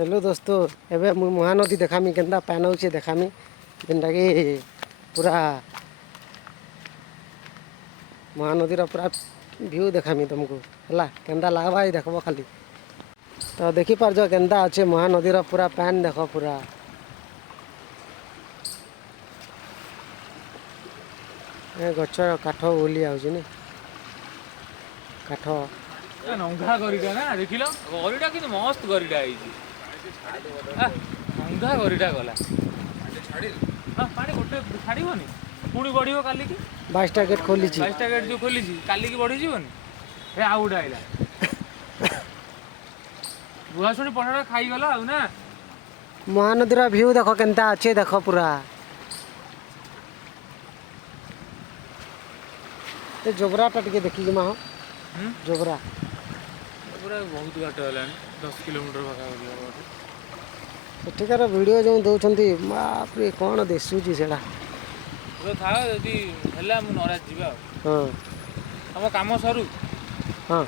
hello दोस्तों एबे मुझे महानदी देखामी केन्दा पैन हो देखामी जेनटा कि पूरा महानदीर पूरा व्यू देखामी तुमको है केन्दा लगवा ही देखब खाली तो देखिपार केन्दा अच्छे महानदीर पूरा पैन देख पूरा गच काठ ओली आउनी काठ नंगा गरीटा ना देखिल गरीटा कि मस्त गरीटा नंगा गरीटा गला पानी गोटे छाड़बनी पुणी बढ़ काली की 22टा गेट खोली 22टा गेट जो खोली काली की बढ़ी जीवन हे आउ गोटे आइला बुआ शुणी पढ़ा खाईगला आउ ना महानदीर व्यू देख केन्ता अच्छे देख पूरा जोबरा टा टे देखी माँ जोबरा पूरा बहुत बाट है 10 किलोमीटर एठिकार वीडियो जो दौरान बापरे कौन दिशुची से था जदि है नराज जा हाँ आम कम सरू हाँ